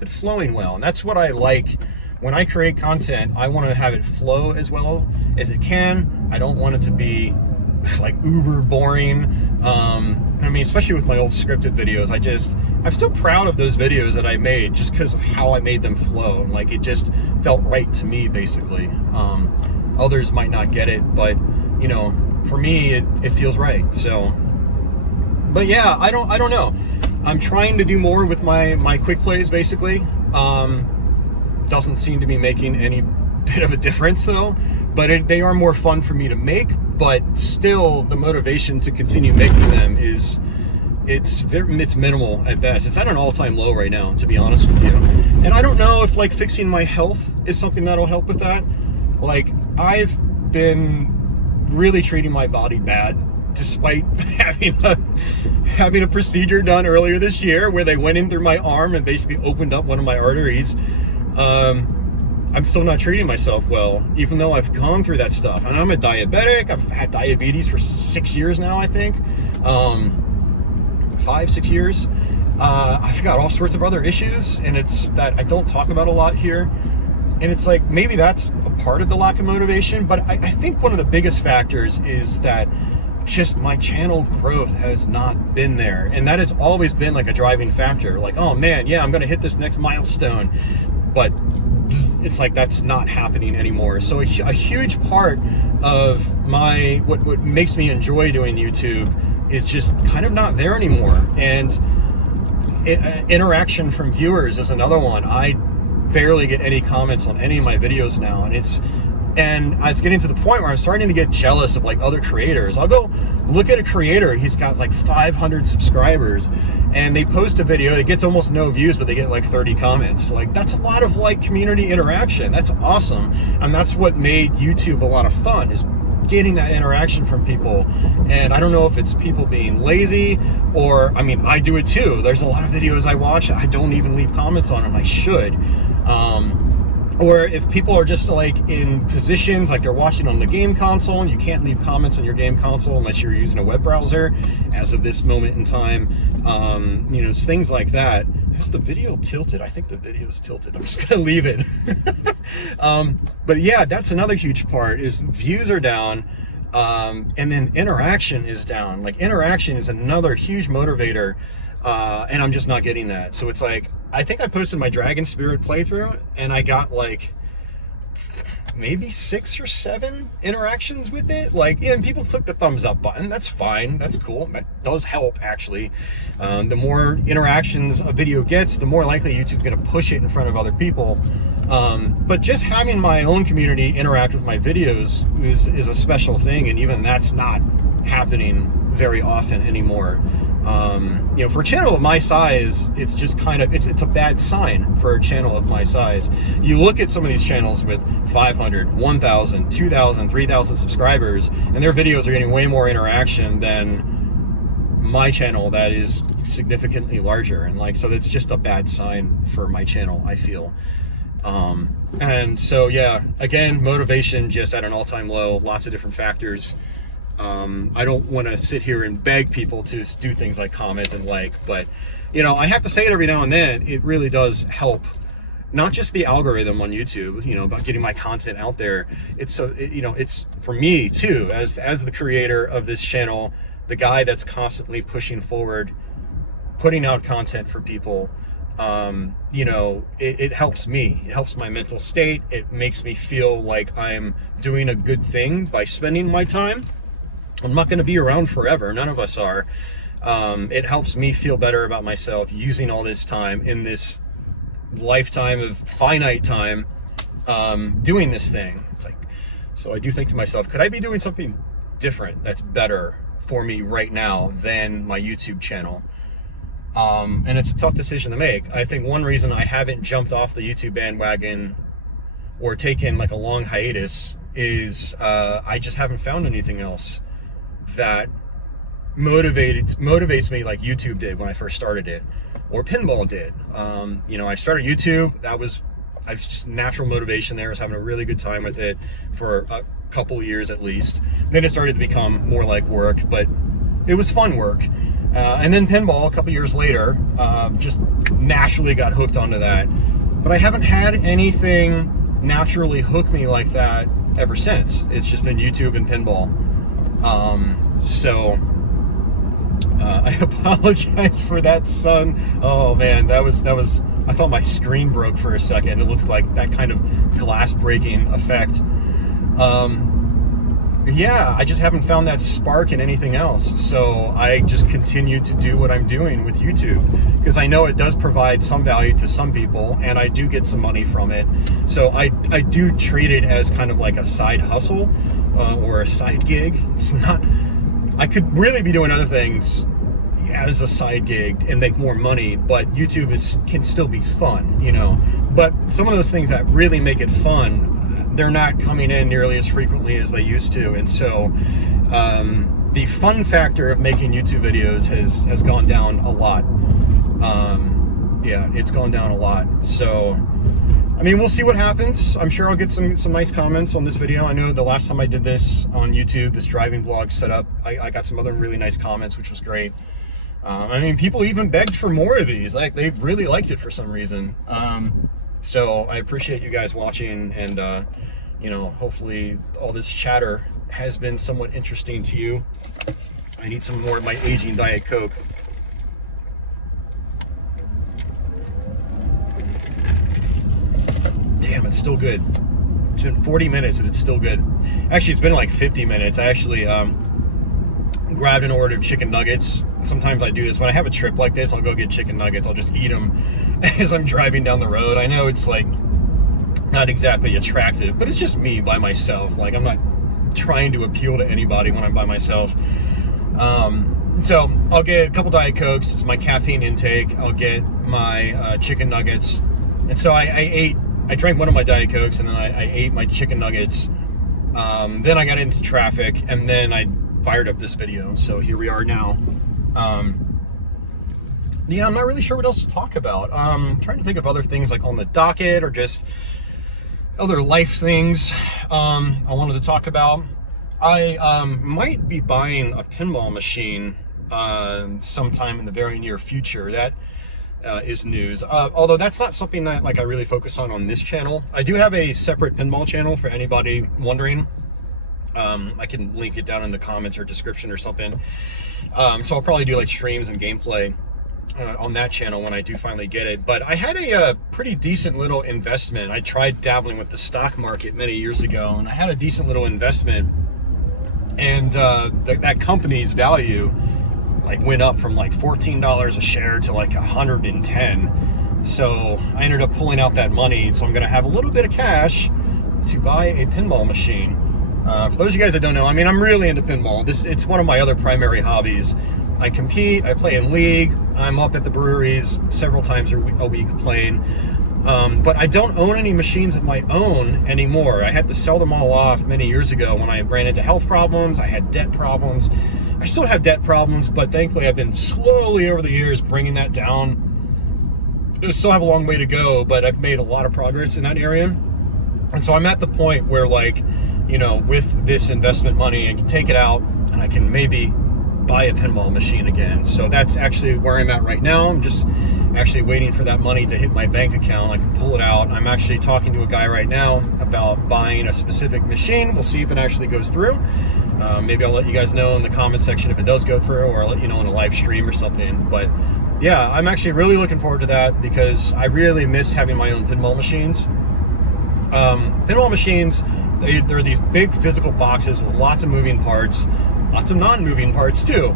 flowing well. And that's what I like when I create content. I want to have it flow as well as it can. I don't want it to be like uber boring. Especially with my old scripted videos, I'm still proud of those videos that I made, just because of how I made them flow. Like, it just felt right to me, basically. Others might not get it, but for me, it feels right. So, but yeah, I don't know. I'm trying to do more with my quick plays, basically. Doesn't seem to be making any bit of a difference, though. But they are more fun for me to make. but still the motivation to continue making them is, it's minimal at best. It's at an all-time low right now, to be honest with you. And I don't know if like fixing my health is something that'll help with that. Like, I've been really treating my body bad, despite having a procedure done earlier this year where they went in through my arm and basically opened up one of my arteries. I'm still not treating myself well, even though I've gone through that stuff. And I'm a diabetic. I've had diabetes for 6 years now, I think. 5-6 years. I've got all sorts of other issues, and it's that I don't talk about a lot here. And it's like, maybe that's a part of the lack of motivation, but I think one of the biggest factors is that just my channel growth has not been there. And that has always been like a driving factor. Like, oh man, yeah, I'm going to hit this next milestone. But it's like, that's not happening anymore. So a huge part of my, what makes me enjoy doing YouTube is just kind of not there anymore. And interaction from viewers is another one. I barely get any comments on any of my videos now, and it's getting to the point where I'm starting to get jealous of like other creators. I'll go look at a creator, he's got like 500 subscribers, and they post a video, it gets almost no views, but they get like 30 comments. Like, that's a lot of like community interaction. That's awesome. And that's what made YouTube a lot of fun, is getting that interaction from people. And I don't know if it's people being lazy, or, I mean, I do it too. There's a lot of videos I watch I don't even leave comments on, and I should. Or if people are just like in positions, like they're watching on the game console, and you can't leave comments on your game console unless you're using a web browser, as of this moment in time. You know, it's things like that. Has the video tilted? I think the video's tilted. I'm just gonna leave it. But yeah, that's another huge part, is views are down, and then interaction is down. Like, interaction is another huge motivator, and I'm just not getting that. So it's like, I think I posted my Dragon Spirit playthrough, and I got like maybe 6 or 7 interactions with it. Like, yeah, and people click the thumbs up button. That's fine. That's cool. That does help, actually. The more interactions a video gets, the more likely YouTube's going to push it in front of other people. But just having my own community interact with my videos is a special thing, and even that's not happening very often anymore. You know, for a channel of my size, it's just kind of, it's a bad sign for a channel of my size. You look at some of these channels with 500, 1,000, 2,000, 3,000 subscribers, and their videos are getting way more interaction than my channel that is significantly larger. And like, so that's just a bad sign for my channel, I feel. And so, yeah, again, motivation just at an all-time low, lots of different factors. I don't want to sit here and beg people to do things like comment and like, but, you know, I have to say it every now and then. It really does help, not just the algorithm on YouTube, you know, about getting my content out there. It's so, you know, it's for me too, as the creator of this channel, the guy that's constantly pushing forward, putting out content for people. You know, it helps me. It helps my mental state. It makes me feel like I'm doing a good thing by spending my time. I'm not going to be around forever. None of us are. It helps me feel better about myself using all this time in this lifetime of finite time, doing this thing. It's like, so I do think to myself, could I be doing something different that's better for me right now than my YouTube channel? And it's a tough decision to make. I think one reason I haven't jumped off the YouTube bandwagon or taken like a long hiatus is I just haven't found anything else that motivates me like YouTube did when I first started it, or pinball did. You know, I started YouTube. I was just natural motivation there. I was having a really good time with it for a couple years at least. Then it started to become more like work, but it was fun work. And then pinball a couple years later, just naturally got hooked onto that. But I haven't had anything naturally hook me like that ever since. It's just been YouTube and pinball. So I apologize for that, son. Oh man, that was, I thought my screen broke for a second. It looks like that kind of glass breaking effect. Yeah, I just haven't found that spark in anything else. So I just continue to do what I'm doing with YouTube, because I know it does provide some value to some people, and I do get some money from it. So I do treat it as kind of like a side hustle. or a side gig. It's not, I could really be doing other things as a side gig and make more money, but YouTube can still be fun, you know. But some of those things that really make it fun, they're not coming in nearly as frequently as they used to. And so the fun factor of making YouTube videos has gone down a lot. Yeah, it's gone down a lot. So I mean, we'll see what happens. I'm sure I'll get some nice comments on this video. I know the last time I did this on YouTube, this driving vlog setup, I got some other really nice comments, which was great. I mean, people even begged for more of these. Like, they really liked it for some reason. So I appreciate you guys watching, and you know, hopefully all this chatter has been somewhat interesting to you. I need some more of my aging Diet Coke. Damn, it's still good. It's been 40 minutes and it's still good. Actually, it's been like 50 minutes. I actually grabbed an order of chicken nuggets. Sometimes I do this when I have a trip like this. I'll go get chicken nuggets. I'll just eat them as I'm driving down the road. I know it's like not exactly attractive, but it's just me by myself. Like, I'm not trying to appeal to anybody when I'm by myself. So I'll get a couple Diet Cokes. It's my caffeine intake. I'll get my chicken nuggets. And so I drank one of my Diet Cokes, and then I ate my chicken nuggets. Then I got into traffic, and then I fired up this video. So here we are now. Yeah, I'm not really sure what else to talk about. Trying to think of other things like on the docket, or just other life things I wanted to talk about. I might be buying a pinball machine sometime in the very near future. That is news. Although that's not something that like I really focus on this channel. I do have a separate pinball channel for anybody wondering. I can link it down in the comments or description or something. So I'll probably do like streams and gameplay on that channel when I do finally get it. But I had a pretty decent little investment. I tried dabbling with the stock market many years ago, and I had a decent little investment, and that company's value like went up from like $14 a share to like 110. So I ended up pulling out that money. So I'm going to have a little bit of cash to buy a pinball machine. For those of you guys that don't know, I mean, I'm really into pinball. It's one of my other primary hobbies. I compete, I play in league, I'm up at the breweries several times a week playing. But I don't own any machines of my own anymore. I had to sell them all off many years ago when I ran into health problems. I had debt problems. I still have debt problems, but thankfully I've been slowly over the years bringing that down. I still have a long way to go, but I've made a lot of progress in that area. And so I'm at the point where, like, you know, with this investment money, I can take it out and I can maybe buy a pinball machine again. So that's actually where I'm at right now. I'm just actually waiting for that money to hit my bank account. I can pull it out. I'm actually talking to a guy right now about buying a specific machine. We'll see if it actually goes through. Maybe I'll let you guys know in the comment section if it does go through, or I'll let you know in a live stream or something. But yeah, I'm actually really looking forward to that because I really miss having my own pinball machines. Pinball machines, they're these big physical boxes with lots of moving parts, lots of non-moving parts too.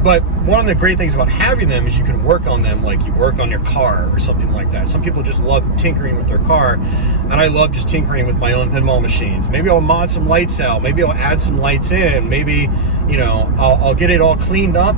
But one of the great things about having them is you can work on them like you work on your car or something like that. Some people just love tinkering with their car, and I love just tinkering with my own pinball machines. Maybe I'll mod some lights out. Maybe I'll add some lights in. Maybe, you know, I'll get it all cleaned up,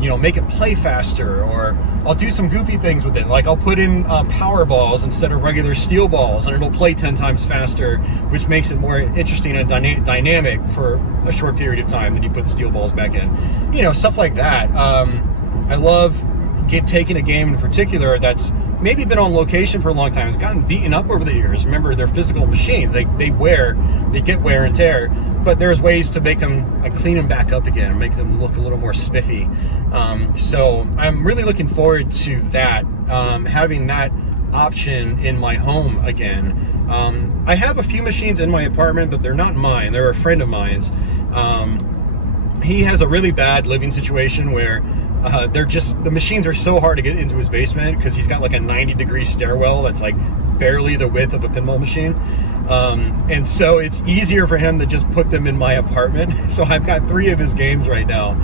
you know, make it play faster, or I'll do some goofy things with it. Like I'll put in power balls instead of regular steel balls, and it'll play 10 times faster, which makes it more interesting and dynamic for a short period of time than you put steel balls back in. You know, stuff like that. I love taking a game in particular that's maybe been on location for a long time. It's gotten beaten up over the years. Remember, they're physical machines. They get wear and tear. But there's ways to make them, clean them back up again and make them look a little more spiffy. So I'm really looking forward to that, having that option in my home again. I have a few machines in my apartment, but they're not mine. They're a friend of mine's. He has a really bad living situation where the machines are so hard to get into his basement because he's got like a 90-degree stairwell that's like barely the width of a pinball machine. And so it's easier for him to just put them in my apartment. So I've got 3 of his games right now,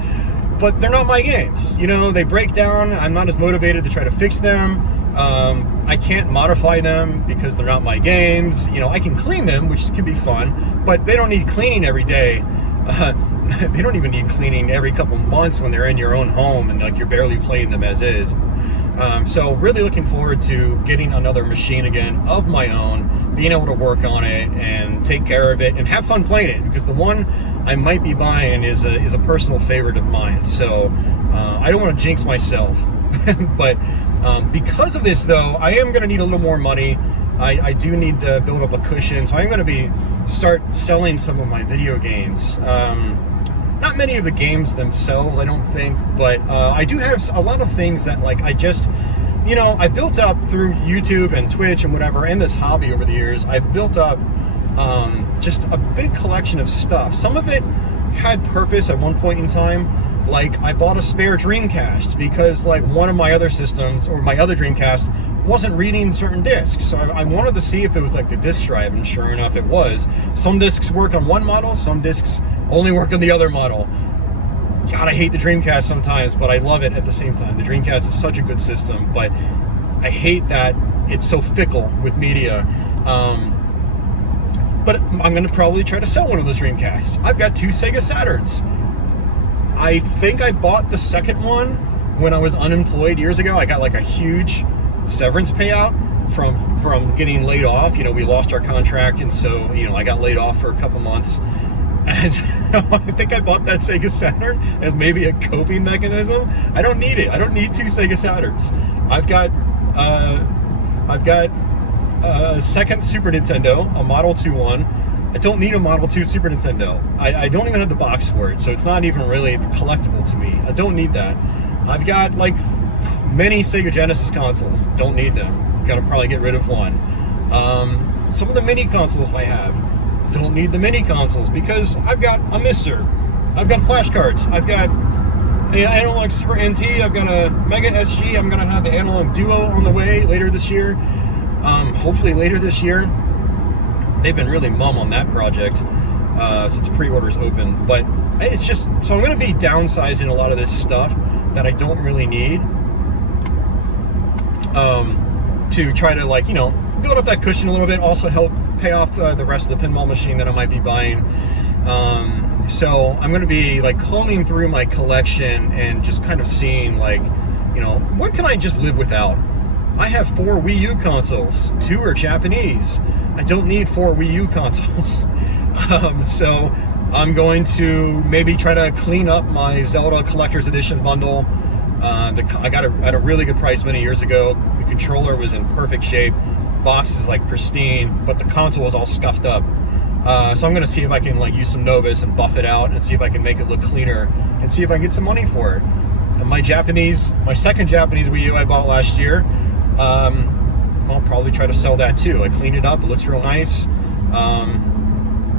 but they're not my games. You know, they break down. I'm not as motivated to try to fix them. I can't modify them because they're not my games. I can clean them, which can be fun, but they don't need cleaning every day. They don't even need cleaning every couple months when they're in your own home and like you're barely playing them as is. So really looking forward to getting another machine again of my own, being able to work on it and take care of it and have fun playing it, because the one I might be buying is a personal favorite of mine. So I don't want to jinx myself. But because of this, though, I am going to need a little more money. I do need to build up a cushion, so I'm going to start selling some of my video games. Not many of the games themselves, I don't think, but I do have a lot of things that, like, I built up through YouTube and Twitch and whatever, and this hobby over the years. I've built up just a big collection of stuff. Some of it had purpose at one point in time. Like, I bought a spare Dreamcast because, like, one of my other systems, or my other Dreamcast, wasn't reading certain discs. So I wanted to see if it was like the disk drive, and sure enough it was. Some discs work on one model, some discs only work on the other model. God, I hate the Dreamcast sometimes, but I love it at the same time. The Dreamcast is such a good system, but I hate that it's so fickle with media. But I'm going to probably try to sell one of those Dreamcasts. I've got 2 Sega Saturns. I think I bought the second one when I was unemployed years ago. I got like a huge severance payout from getting laid off. We lost our contract, and so I got laid off for a couple months, and so I think I bought that Sega Saturn as maybe a coping mechanism. I don't need it. I don't need 2 Sega Saturns. I've got a second Super Nintendo, a Model 2 one. I don't need a Model 2 Super Nintendo. I don't even have the box for it, so it's not even really collectible to me. I don't need that. I've got like many Sega Genesis consoles. Don't need them. Gotta probably get rid of one. Some of the mini consoles I have. Don't need the mini consoles because I've got a Mister. I've got flashcards. I've got an Analog Super NT. I've got a Mega SG. I'm gonna have the Analog Duo on the way later this year. Hopefully later this year. They've been really mum on that project since pre-orders open, but it's just, so I'm going to be downsizing a lot of this stuff that I don't really need to try to, like, build up that cushion a little bit, also help pay off the rest of the pinball machine that I might be buying. So I'm going to be like combing through my collection and just kind of seeing, like, what can I just live without? I have 4 Wii U consoles. 2 are Japanese. I don't need 4 Wii U consoles. So I'm going to maybe try to clean up my Zelda Collector's Edition bundle. I got it at a really good price many years ago. The controller was in perfect shape. Box is like pristine, but the console was all scuffed up. So I'm going to see if I can use some Novus and buff it out and see if I can make it look cleaner and see if I can get some money for it. And my second Japanese Wii U I bought last year, I'll probably try to sell that too. I cleaned it up, it looks real nice.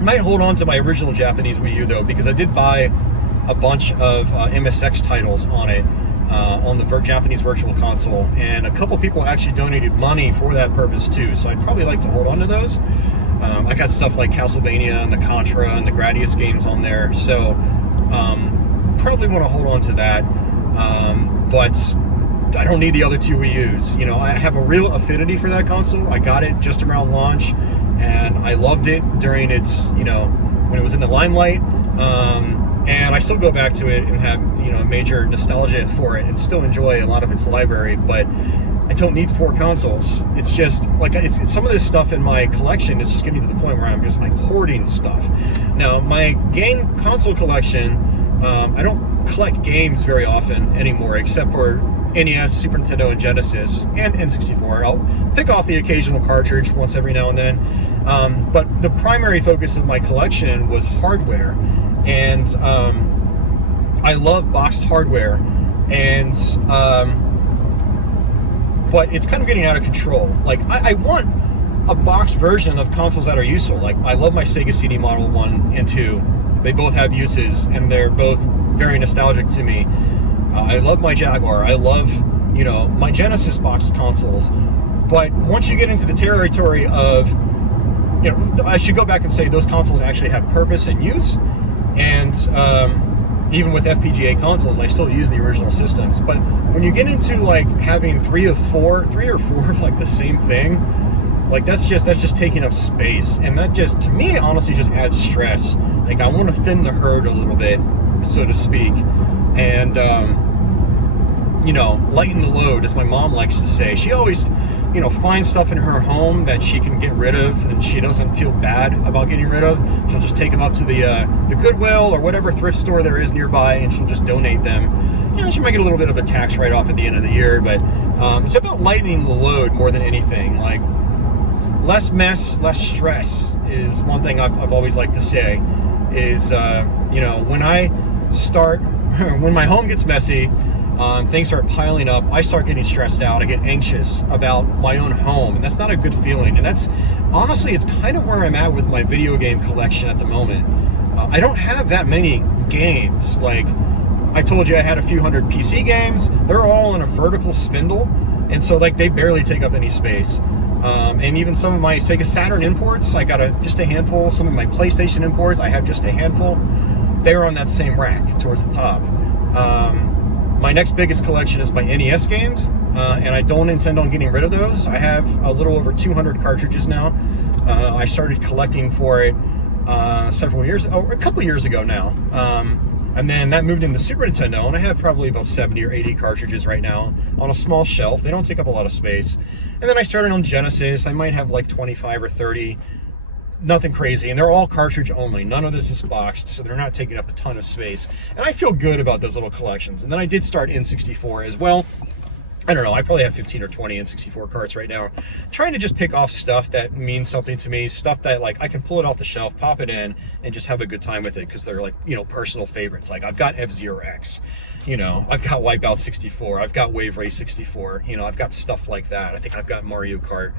Might hold on to my original Japanese Wii U though, because I did buy a bunch of MSX titles on it, on the Japanese Virtual Console, and a couple people actually donated money for that purpose too, so I'd probably like to hold on to those. I got stuff like Castlevania and the Contra and the Gradius games on there, so probably want to hold on to that, but I don't need the other 2 Wii U's. I have a real affinity for that console. I got it just around launch, and I loved it during its, when it was in the limelight. And I still go back to it and have, major nostalgia for it and still enjoy a lot of its library, but I don't need 4 consoles. It's just, it's some of this stuff in my collection is just getting to the point where I'm just, hoarding stuff. Now, my game console collection, I don't collect games very often anymore, except for NES, Super Nintendo, and Genesis, and N64. I'll pick off the occasional cartridge once every now and then. But the primary focus of my collection was hardware. And I love boxed hardware. And but it's kind of getting out of control. I want a boxed version of consoles that are useful. I love my Sega CD Model 1 and 2. They both have uses, and they're both very nostalgic to me. I love my Jaguar. I love, my Genesis boxed consoles. But once you get into the territory of, I should go back and say those consoles actually have purpose and use. And even with FPGA consoles, I still use the original systems. But when you get into like having three or four of like the same thing, like that's just taking up space, and that just, to me, honestly just adds stress. Like I want to thin the herd a little bit, so to speak, and lighten the load, as my mom likes to say. She always, finds stuff in her home that she can get rid of, and she doesn't feel bad about getting rid of. She'll just take them up to the Goodwill or whatever thrift store there is nearby, and she'll just donate them. She might get a little bit of a tax write-off at the end of the year, but it's about lightening the load more than anything. Like, less mess, less stress is one thing I've always liked to say. Is when I start, when my home gets messy, things start piling up, I start getting stressed out. I get anxious about my own home, and that's not a good feeling. And that's, honestly, it's kind of where I'm at with my video game collection at the moment. I don't have that many games. Like I told you, I had a few hundred PC games. They're all in a vertical spindle, and so like they barely take up any space. And even some of my Sega Saturn imports, I got just a handful. Some of my PlayStation imports, I have just a handful. They're on that same rack towards the top. My next biggest collection is my NES games, and I don't intend on getting rid of those. I have a little over 200 cartridges now. I started collecting for it a couple years ago now. And then that moved into Super Nintendo, and I have probably about 70 or 80 cartridges right now on a small shelf. They don't take up a lot of space. And then I started on Genesis. I might have like 25 or 30. Nothing crazy, and they're all cartridge only. None of this is boxed, so they're not taking up a ton of space. And I feel good about those little collections. And then I did start N64 as well. I don't know, I probably have 15 or 20 N64 carts right now. Trying to just pick off stuff that means something to me, stuff that like I can pull it off the shelf, pop it in, and just have a good time with it, because they're like, personal favorites. Like I've got F-Zero X, I've got Wipeout 64, I've got Wave Race 64, I've got stuff like that. I think I've got Mario Kart.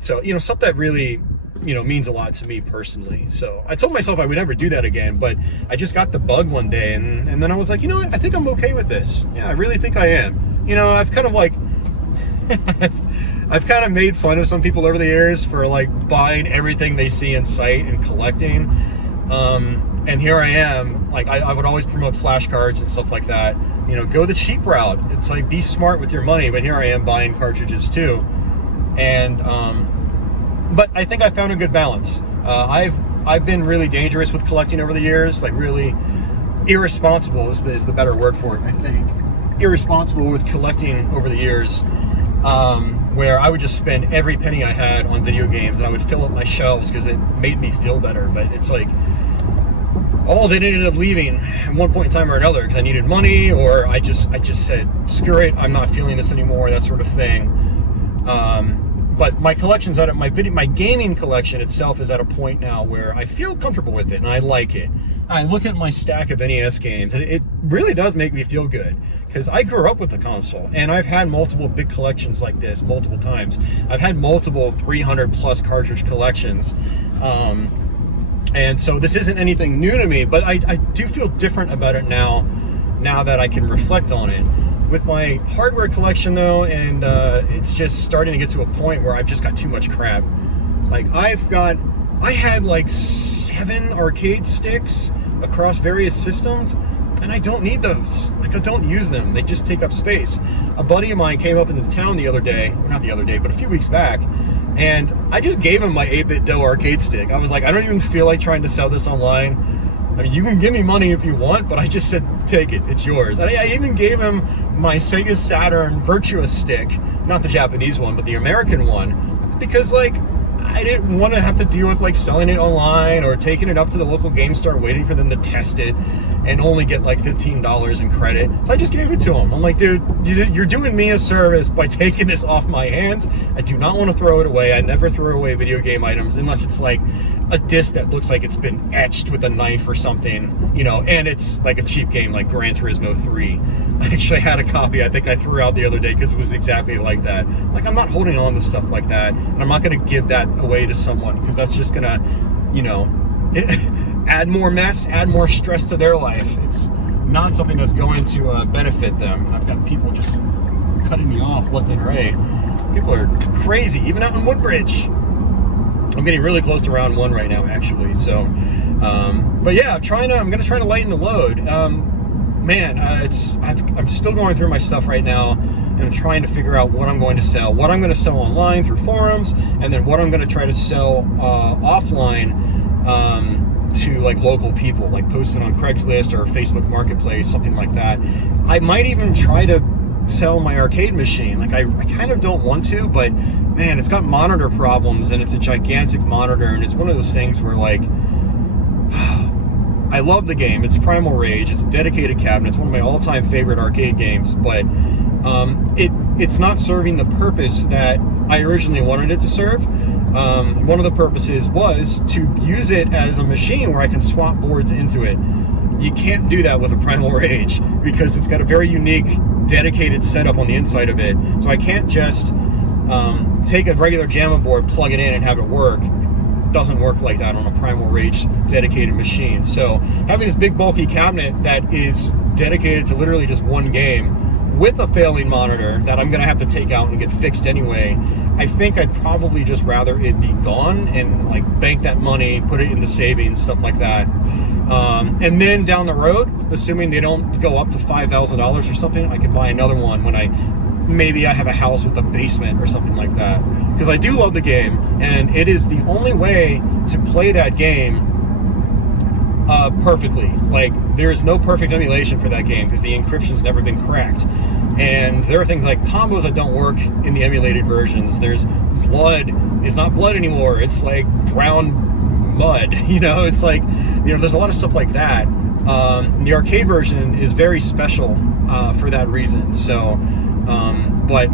So, stuff that really, means a lot to me personally. So I told myself I would never do that again, but I just got the bug one day, and then I was like, what? I think I'm okay with this. Yeah, I really think I am. I've kind of like, I've kind of made fun of some people over the years for like buying everything they see in sight and collecting. And here I am, like I would always promote flashcards and stuff like that. Go the cheap route. It's like, be smart with your money, but here I am buying cartridges too. And, but I think I found a good balance. I've been really dangerous with collecting over the years, like really irresponsible is the better word for it, I think. Irresponsible with collecting over the years, where I would just spend every penny I had on video games, and I would fill up my shelves because it made me feel better. But it's like, all of it ended up leaving at one point in time or another because I needed money, or I just said, screw it, I'm not feeling this anymore, that sort of thing. But my collection's my gaming collection itself is at a point now where I feel comfortable with it and I like it. I look at my stack of NES games, and it really does make me feel good, because I grew up with the console, and I've had multiple big collections like this multiple times. I've had multiple 300 plus cartridge collections, and so this isn't anything new to me, but I do feel different about it now that I can reflect on it. With my hardware collection though, and it's just starting to get to a point where I've just got too much crap. Like I had like 7 arcade sticks across various systems, and I don't need those. Like, I don't use them. They just take up space. A buddy of mine came up into town the other day, or not the other day, but a few weeks back, and I just gave him my 8-bit dough arcade stick. I was like, I don't even feel like trying to sell this online. I mean, you can give me money if you want, but I just said, take it, it's yours. And I even gave him my Sega Saturn Virtua stick, not the Japanese one, but the American one, because like, I didn't want to have to deal with like selling it online or taking it up to the local game store, waiting for them to test it and only get like $15 in credit. So I just gave it to him. I'm like, dude, you're doing me a service by taking this off my hands. I do not want to throw it away. I never throw away video game items unless it's like a disc that looks like it's been etched with a knife or something, you know, and it's like a cheap game like Gran Turismo 3. I actually had a copy I think I threw out the other day because it was exactly like that. Like, I'm not holding on to stuff like that, and I'm not going to give that away to someone because that's just going to, you know, add more mess, add more stress to their life. It's not something that's going to benefit them. I've got people just cutting me off left and right. People are crazy, even out in Woodbridge. I'm getting really close to round 1 right now, actually. So, but yeah, I'm going to try to lighten the load. Man, I'm still going through my stuff right now, and I'm trying to figure out what I'm going to sell online through forums, and then what I'm going to try to sell offline to like local people, like posting on Craigslist or Facebook Marketplace, something like that. I might even try to sell my arcade machine. Like I kind of don't want to, but man, it's got monitor problems, and it's a gigantic monitor, and it's one of those things where like I love the game. It's Primal Rage. It's a dedicated cabinet. It's one of my all-time favorite arcade games, but it's not serving the purpose that I originally wanted it to serve. One of the purposes was to use it as a machine where I can swap boards into it. You can't do that with a Primal Rage because it's got a very unique, dedicated setup on the inside of it. So I can't just take a regular JAMA board, plug it in, and have it work. Doesn't work like that on a Primal Rage dedicated machine. So having this big bulky cabinet that is dedicated to literally just one game with a failing monitor that I'm gonna have to take out and get fixed anyway, I think I'd probably just rather it be gone and like bank that money, put it into savings, stuff like that. And then down the road, assuming they don't go up to $5,000 or something, I can buy another one when maybe I have a house with a basement or something like that. Because I do love the game, and it is the only way to play that game perfectly. Like, there's no perfect emulation for that game because the encryption's never been cracked. And there are things like combos that don't work in the emulated versions. There's blood is not blood anymore. It's like brown mud, it's like, there's a lot of stuff like that. The arcade version is very special for that reason. So, but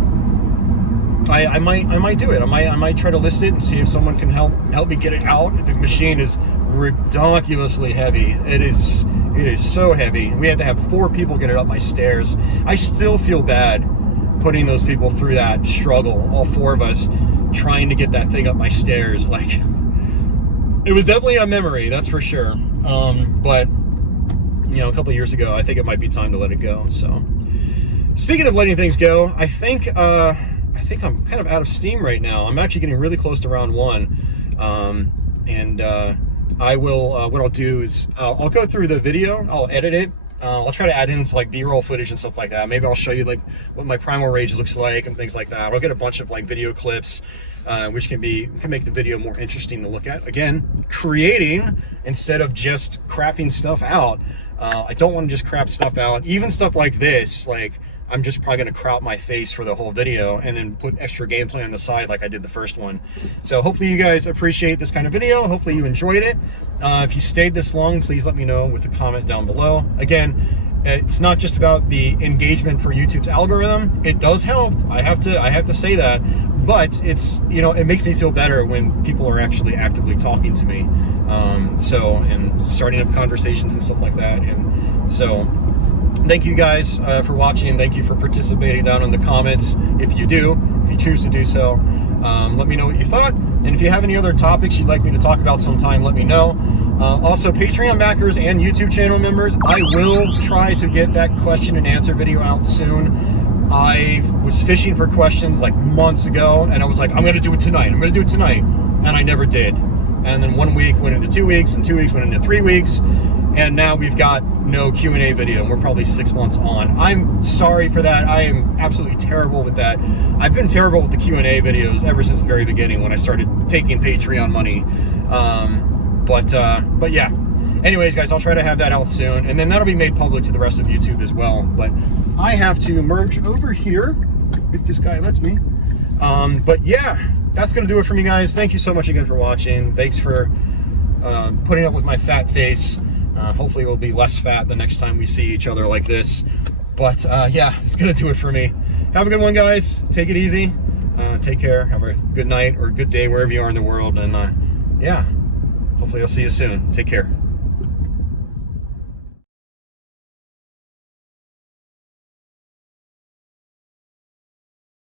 I might do it. I might try to list it and see if someone can help me get it out. The machine is ridiculously heavy. It is so heavy. We had to have 4 people get it up my stairs. I still feel bad putting those people through that struggle, all 4 of us trying to get that thing up my stairs. Like, it was definitely a memory, that's for sure. But a couple years ago, I think it might be time to let it go. So, speaking of letting things go, I think I'm kind of out of steam right now. I'm actually getting really close to round 1, and I will. What I'll do is I'll go through the video. I'll edit it. I'll try to add in like B-roll footage and stuff like that. Maybe I'll show you like what my Primal Rage looks like and things like that. I'll get a bunch of like video clips, which can make the video more interesting to look at. Again, creating instead of just crapping stuff out. I don't want to just crap stuff out. Even stuff like this, like I'm just probably going to crop my face for the whole video and then put extra gameplay on the side like I did the first one. So hopefully you guys appreciate this kind of video. Hopefully you enjoyed it. If you stayed this long, please let me know with a comment down below. Again, it's not just about the engagement for YouTube's algorithm. It does help. I have to say that. But it's, it makes me feel better when people are actually actively talking to me. And starting up conversations and stuff like that. And so thank you guys for watching, and thank you for participating down in the comments. If you choose to do so, let me know what you thought. And if you have any other topics you'd like me to talk about sometime, let me know. Also, Patreon backers and YouTube channel members, I will try to get that question and answer video out soon. I was fishing for questions like months ago, and I was like, I'm going to do it tonight. And I never did. And then 1 week went into 2 weeks, and 2 weeks went into 3 weeks. And now we've got no Q&A video, and we're probably 6 months on. I'm sorry for that. I am absolutely terrible with that. I've been terrible with the Q&A videos ever since the very beginning when I started taking Patreon money. But yeah. Anyways, guys, I'll try to have that out soon, and then that'll be made public to the rest of YouTube as well. But I have to merge over here, if this guy lets me. But yeah, that's going to do it for me, guys. Thank you so much again for watching. Thanks for putting up with my fat face. Hopefully we'll be less fat the next time we see each other like this. But yeah, it's gonna do it for me. Have a good one, guys. Take it easy. Take care. Have a good night or good day wherever you are in the world. And yeah, hopefully I'll see you soon. Take care.